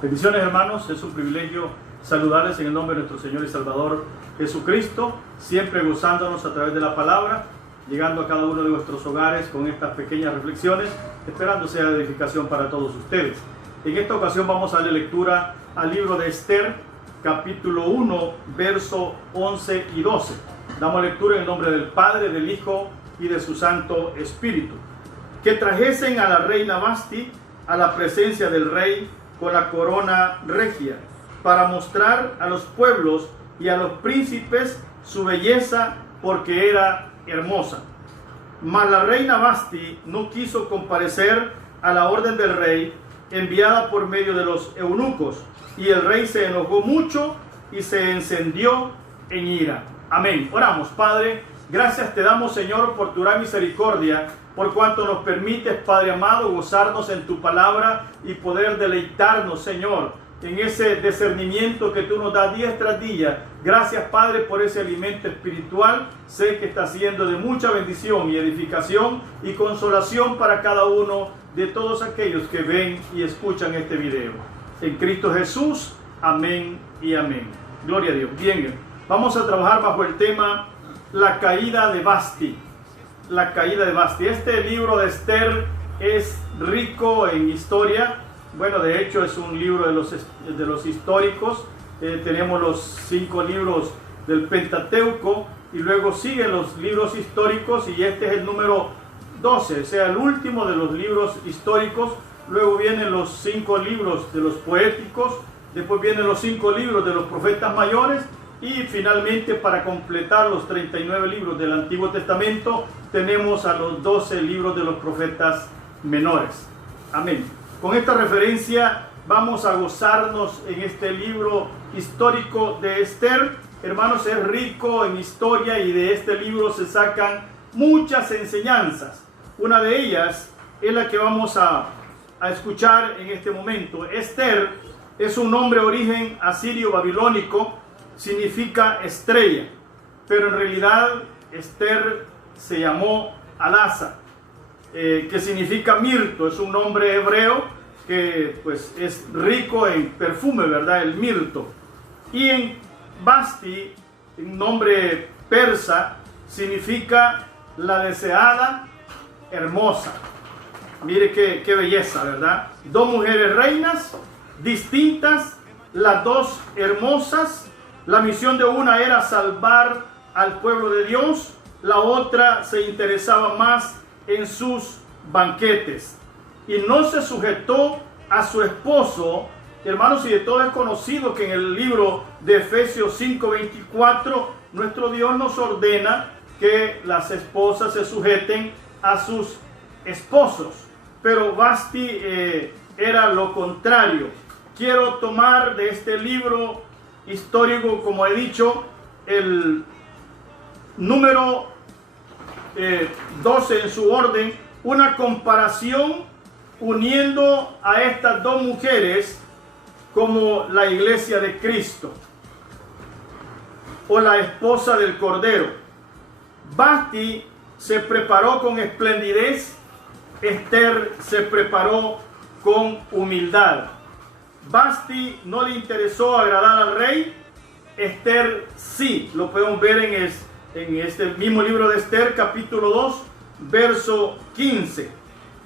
Bendiciones, hermanos, es un privilegio saludarles en el nombre de nuestro Señor y Salvador Jesucristo, siempre gozándonos a través de la palabra, llegando a cada uno de vuestros hogares con estas pequeñas reflexiones, esperando sea de edificación para todos ustedes. En esta ocasión vamos a darle lectura al libro de Esther, capítulo 1, verso 11 y 12. Damos lectura en el nombre del Padre, del Hijo y de su Santo Espíritu. Que trajesen a la reina Vasti a la presencia del rey con la corona regia, para mostrar a los pueblos y a los príncipes su belleza, porque era hermosa. Mas la reina Vasti no quiso comparecer a la orden del rey, enviada por medio de los eunucos, y el rey se enojó mucho y se encendió en ira. Amén. Oramos. Padre, gracias te damos, Señor, por tu gran misericordia, por cuanto nos permites, Padre amado, gozarnos en tu palabra y poder deleitarnos, Señor, en ese discernimiento que tú nos das día tras día. Gracias, Padre, por ese alimento espiritual. Sé que está siendo de mucha bendición y edificación y consolación para cada uno de todos aquellos que ven y escuchan este video. En Cristo Jesús, amén y amén. Gloria a Dios. Bien, vamos a trabajar bajo el tema La caída de Vasti. La caída de Vasti. Este libro de Esther es rico en historia. Bueno, de hecho es un libro de los históricos. Tenemos los 5 libros del Pentateuco y luego siguen los libros históricos, y este es el número 12, o sea, el último de los libros históricos. Luego vienen los 5 libros de los poéticos, después vienen los 5 libros de los profetas mayores, y finalmente, para completar los 39 libros del Antiguo Testamento, tenemos a los 12 libros de los profetas menores. Amén. Con esta referencia vamos a gozarnos en este libro histórico de Esther. Hermanos, es rico en historia y de este libro se sacan muchas enseñanzas. Una de ellas es la que vamos a escuchar en este momento. Esther es un nombre de origen asirio-babilónico, significa estrella, pero en realidad Esther se llamó Alasa, que significa mirto. Es un nombre hebreo que pues es rico en perfume, ¿verdad? El mirto. Y en Vasti, un nombre persa, significa la deseada, hermosa. Mire qué belleza, ¿verdad? 2 mujeres reinas distintas, las 2 hermosas. La misión de una era salvar al pueblo de Dios, la otra se interesaba más en sus banquetes y no se sujetó a su esposo. Hermanos, y de todo es conocido que en el libro de Efesios 5:24 nuestro Dios nos ordena que las esposas se sujeten a sus esposos, pero Vasti era lo contrario. Quiero tomar de este libro histórico, como he dicho, el número 12 en su orden, una comparación uniendo a estas 2 mujeres como la iglesia de Cristo o la esposa del Cordero. Vasti se preparó con esplendidez, Esther se preparó con humildad. Vasti no le interesó agradar al rey, Esther sí. Lo podemos ver en este mismo libro de Esther, capítulo 2, verso 15,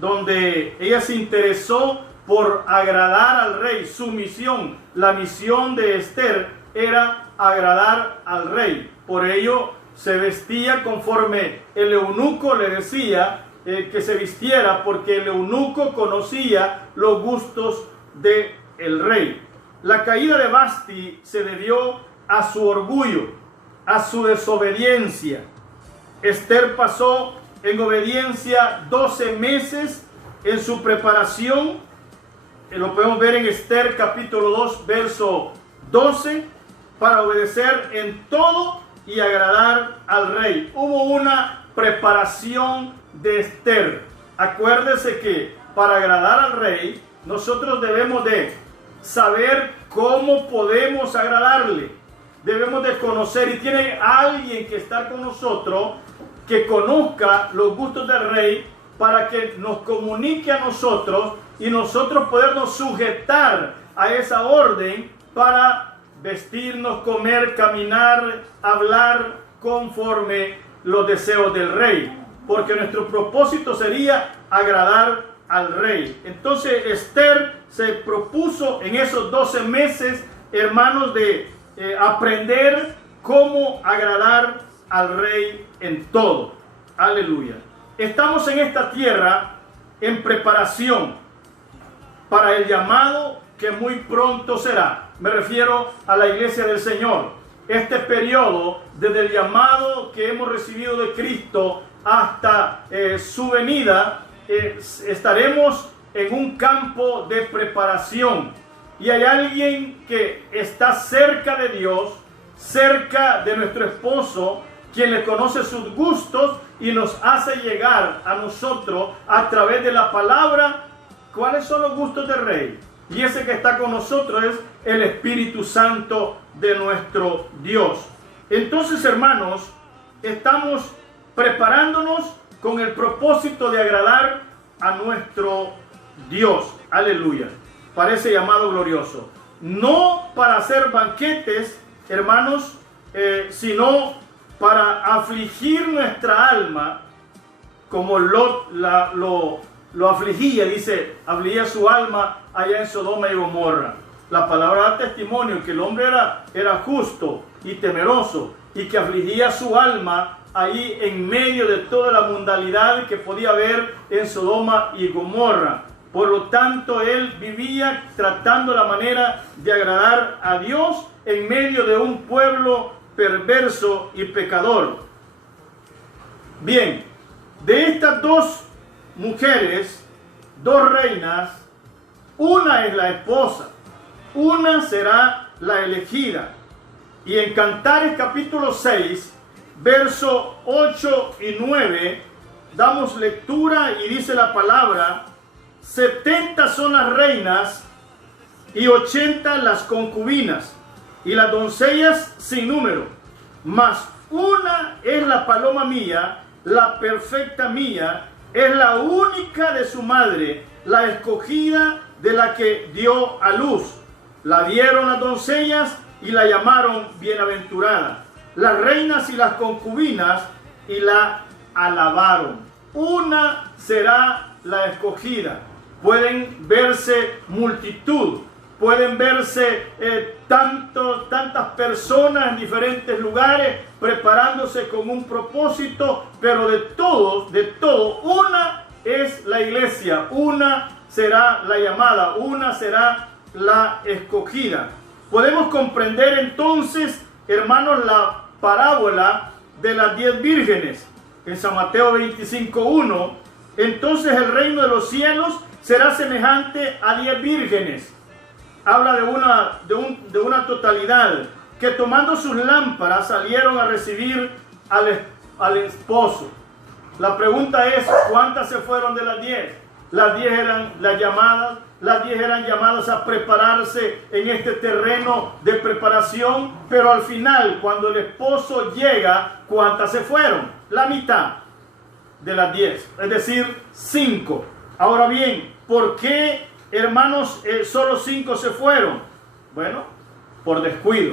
donde ella se interesó por agradar al rey. Su misión, la misión de Esther, era agradar al rey. Por ello se vestía conforme el eunuco le decía que se vistiera, porque el eunuco conocía los gustos de el rey. La caída de Vasti se debió a su orgullo, a su desobediencia. Esther pasó en obediencia 12 meses en su preparación. Lo podemos ver en Esther capítulo 2, verso 12, para obedecer en todo y agradar al rey. Hubo una preparación de Esther. Acuérdese que para agradar al rey nosotros debemos de saber cómo podemos agradarle. Debemos de conocer, y tiene alguien que está con nosotros que conozca los gustos del rey, para que nos comunique a nosotros y nosotros podernos sujetar a esa orden para vestirnos, comer, caminar, hablar conforme los deseos del rey, porque nuestro propósito sería agradar al rey. Entonces Esther se propuso en esos 12 meses, hermanos, de aprender cómo agradar al rey en todo. Aleluya. Estamos en esta tierra en preparación para el llamado que muy pronto será. Me refiero a la iglesia del Señor. Este periodo, desde el llamado que hemos recibido de Cristo hasta su venida, estaremos en un campo de preparación. Y hay alguien que está cerca de Dios, cerca de nuestro esposo, quien le conoce sus gustos y nos hace llegar a nosotros a través de la palabra cuáles son los gustos del rey. Y ese que está con nosotros es el Espíritu Santo de nuestro Dios. Entonces, hermanos, estamos preparándonos con el propósito de agradar a nuestro Dios. Aleluya. Para ese llamado glorioso. No para hacer banquetes, hermanos, sino para afligir nuestra alma, como Lot lo afligía, dice, afligía su alma allá en Sodoma y Gomorra. La palabra da testimonio que el hombre era justo y temeroso, y que afligía su alma ahí en medio de toda la mundanalidad que podía haber en Sodoma y Gomorra. Por lo tanto, él vivía tratando la manera de agradar a Dios en medio de un pueblo perverso y pecador. Bien, de estas dos mujeres, dos reinas, una es la esposa, una será la elegida. Y en Cantares capítulo 6, verso 8 y 9, damos lectura y dice la palabra: 70 son las reinas y 80 las concubinas, y las doncellas sin número. Mas una es la paloma mía, la perfecta mía, es la única de su madre, la escogida de la que dio a luz. La vieron las doncellas y la llamaron bienaventurada. Las reinas y las concubinas y la alabaron. Una será la escogida. Pueden verse multitud, pueden verse tantas personas en diferentes lugares preparándose con un propósito, pero de todo, una es la iglesia, una será la llamada, una será la escogida. Podemos comprender entonces, hermanos, la parábola de las 10 vírgenes en San Mateo 25:1. Entonces el reino de los cielos será semejante a 10 vírgenes. Habla de una totalidad que tomando sus lámparas salieron a recibir al esposo. La pregunta es, ¿cuántas se fueron de las 10? Las 10 eran las llamadas. Las 10 eran llamadas a prepararse en este terreno de preparación, pero al final, cuando el esposo llega, ¿cuántas se fueron? La mitad de las 10, es decir, 5. Ahora bien, ¿por qué, hermanos, solo 5 se fueron? Bueno, por descuido,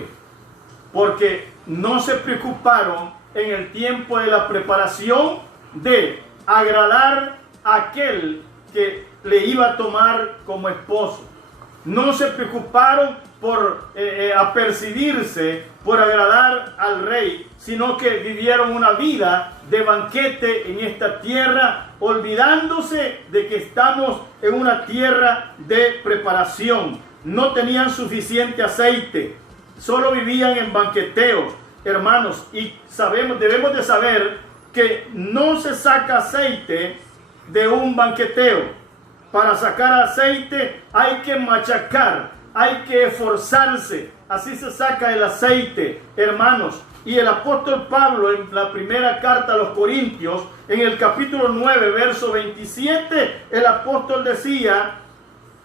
porque no se preocuparon en el tiempo de la preparación de agradar a aquel que le iba a tomar como esposo. No se preocuparon por apercibirse, por agradar al rey, sino que vivieron una vida de banquete en esta tierra, olvidándose de que estamos en una tierra de preparación. No tenían suficiente aceite, solo vivían en banqueteos, hermanos, y debemos de saber que no se saca aceite de un banqueteo. Para sacar aceite hay que machacar, hay que esforzarse. Así se saca el aceite, hermanos. Y el apóstol Pablo, en la primera carta a los Corintios, en el capítulo 9, verso 27, el apóstol decía: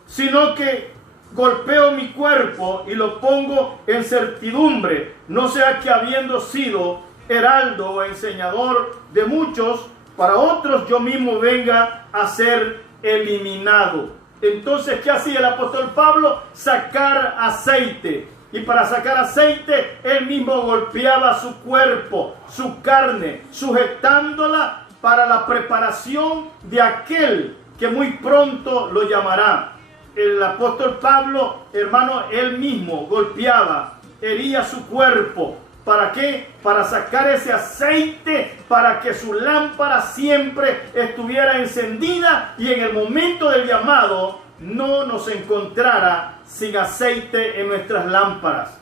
sino que golpeo mi cuerpo y lo pongo en certidumbre, no sea que habiendo sido heraldo o enseñador de muchos, para otros yo mismo venga a ser eliminado. Entonces, ¿qué hacía el apóstol Pablo? Sacar aceite. Y para sacar aceite, él mismo golpeaba su cuerpo, su carne, sujetándola para la preparación de aquel que muy pronto lo llamará. El apóstol Pablo, hermano, él mismo golpeaba, hería su cuerpo. ¿Para qué? Para sacar ese aceite, para que su lámpara siempre estuviera encendida y en el momento del llamado no nos encontrara sin aceite en nuestras lámparas.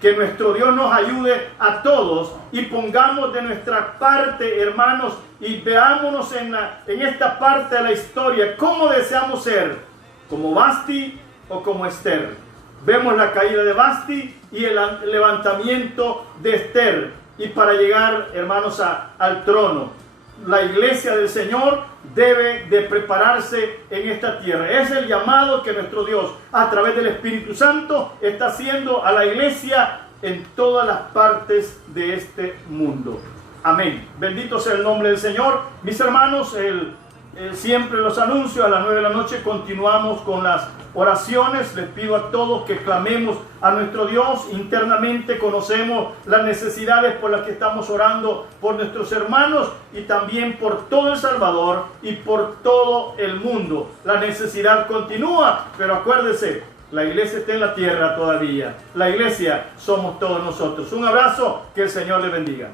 Que nuestro Dios nos ayude a todos y pongamos de nuestra parte, hermanos, y veámonos en esta parte de la historia, cómo deseamos ser, como Vasti o como Esther. Vemos la caída de Vasti y el levantamiento de Esther. Y para llegar, hermanos, al trono, la iglesia del Señor debe de prepararse en esta tierra. Es el llamado que nuestro Dios, a través del Espíritu Santo, está haciendo a la iglesia en todas las partes de este mundo. Amén. Bendito sea el nombre del Señor. Mis hermanos, siempre los anuncio, a las 9 de la noche continuamos con las oraciones. Les pido a todos que clamemos a nuestro Dios. Internamente conocemos las necesidades por las que estamos orando por nuestros hermanos y también por todo El Salvador y por todo el mundo. La necesidad continúa, pero acuérdese, la iglesia está en la tierra todavía. La iglesia somos todos nosotros. Un abrazo, que el Señor le bendiga.